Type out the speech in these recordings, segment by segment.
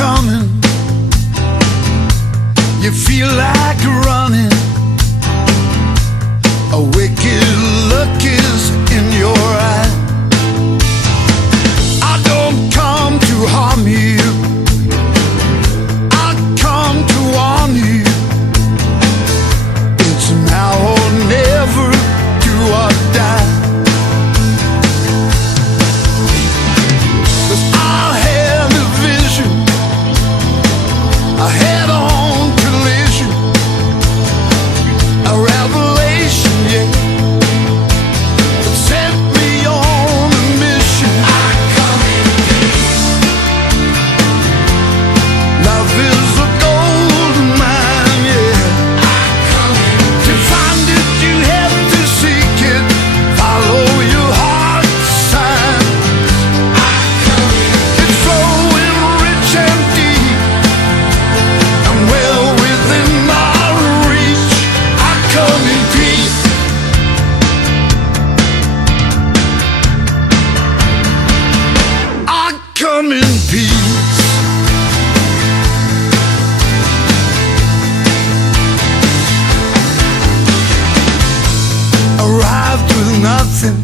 coming. You feel like running. A wicked look is in your eye. I don't come to harm you, I come to warn you. It's now or never, do or die. 'Cause I had a vision, a head-on collision, a revelation, yeah, that set me on a mission. I come in peace. Love is a gold mine, yeah. I come in peace. To find it, you have to seek it. Follow your heart's signs. I come in peace. It's flowing rich and deep, and well within our reach. I come in peace. I come in peace. Arrived with nothing,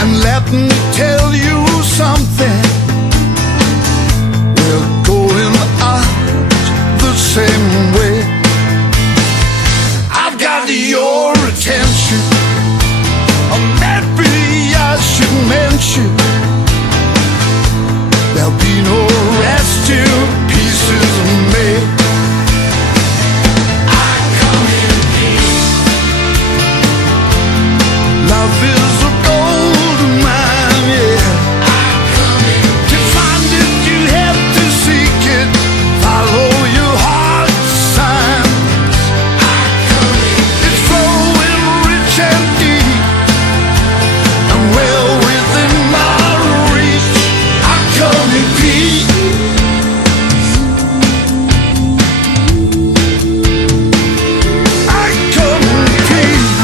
and let me tell you something. We're going out the same way. I've got your attention, or maybe I should mention there'll be no rest till peace is made. I come in peace. Love is a gold mine, yeah. I come in peace. To find it, you have to seek it. Follow your heart's signs. I come in peace. It's flowing rich and deep, and well within my reach. I come in peace. I come in peace.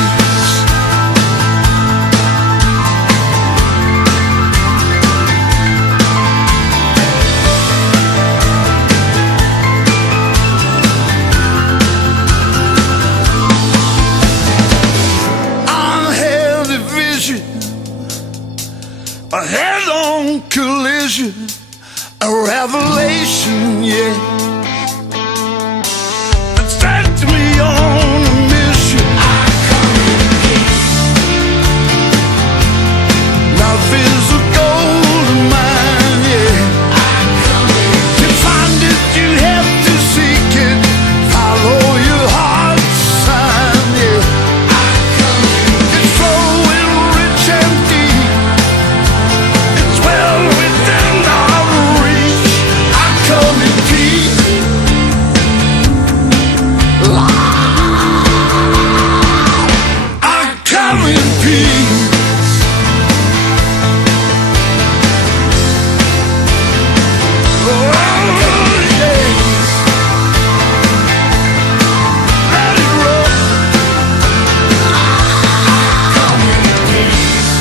Unhealthy vision, a head-on collision, a revelation, yeah, that set me on a mission. I come in peace. Love is a gold mine, yeah. I come in peace. To find it, you have to seek it. Follow your heart's sign, yeah. I come in peace. It's flowing rich and deep, it's well within our reach. I come in peace. I come in peace. Oh, yeah. Let it roll. Come in peace.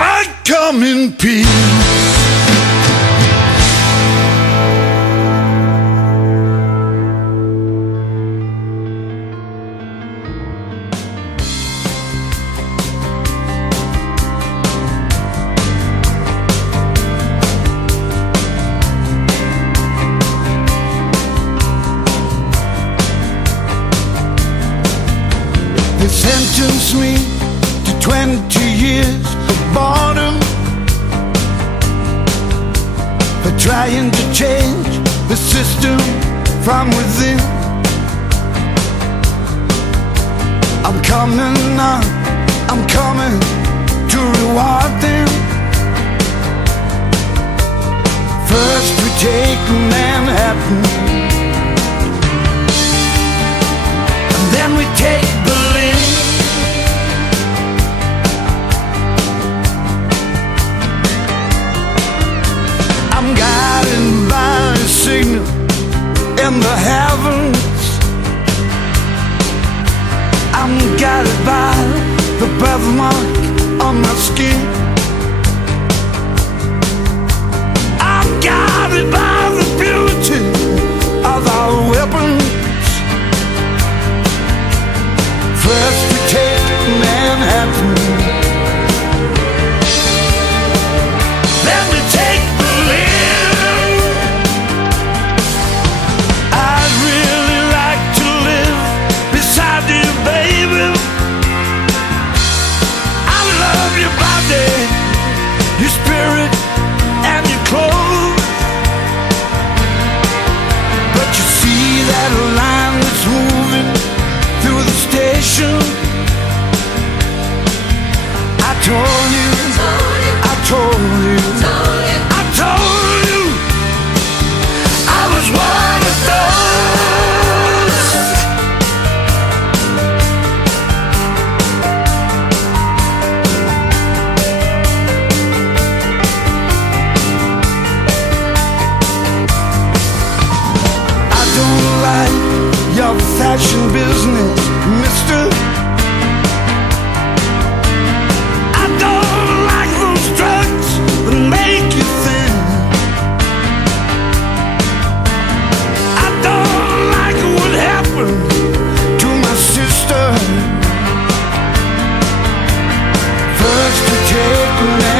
I come in peace. They sentenced me to 20 years of boredom for trying to change the system from within. I'm coming on, I'm coming to reward them. First we take Manhattan, and then we take Berlin. I'm guided by a signal in the heavens. I'm guided by the birthmark on my skin. I'm guided by the beauty of our weapons. First we take Manhattan, then we take Berlin. I'd really like to live beside you, baby. I love your body, your spirit, and your clothes. But you see that line that's moving through the station? I told you, I told you, I told you I was one of those. I don't like your fashion business, mister. I don't like those drugs that make you thin. I don't like what happened to my sister. First you take me